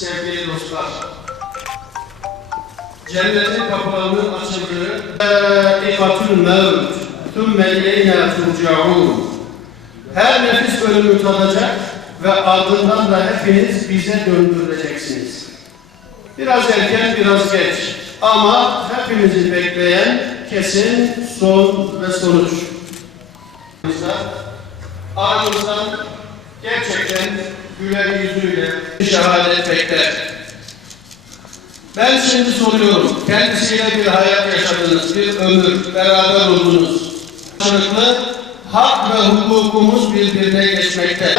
sevgili dostlar. Cennetin kapılarının açıldığı İfatül mevt Tümme ileyna turcaun Her nefis ölümü tadacak ve ardından da hepiniz bize döndürüleceksiniz. Biraz erken, biraz geç. Ama hepimizi bekleyen kesin son ve sonuç. Aramızdan gerçekten güler yüzüyle şehadet bekler. Ben şimdi soruyorum, kendisiyle bir hayat yaşadınız, bir ömür, beraber oldunuz. Karşılıklı hak ve hukukumuz birbirine geçmekte.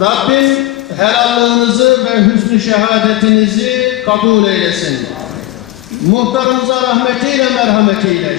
Rabbim helallığınızı ve hüsnü şehadetinizi kabul eylesin. Muhtarımıza rahmetiyle merhametiyle.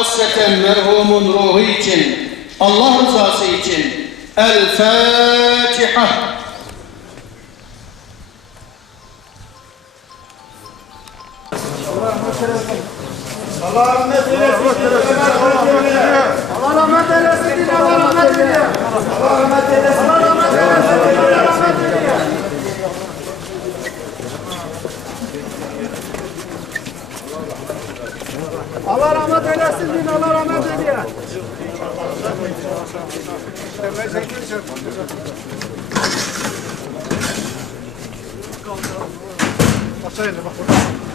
Ekber merhumun ruhu için, Allah rızası için El Fatiha. Allah rahmet eylesin. Allah rahmet eylesin. Allah rahmet eylesin. Allah rahmet eylesin. Allah rahmet eylesin. Allah rahmet eylesin din, Allah rahmet eylesin. Aşağı indir bak burada.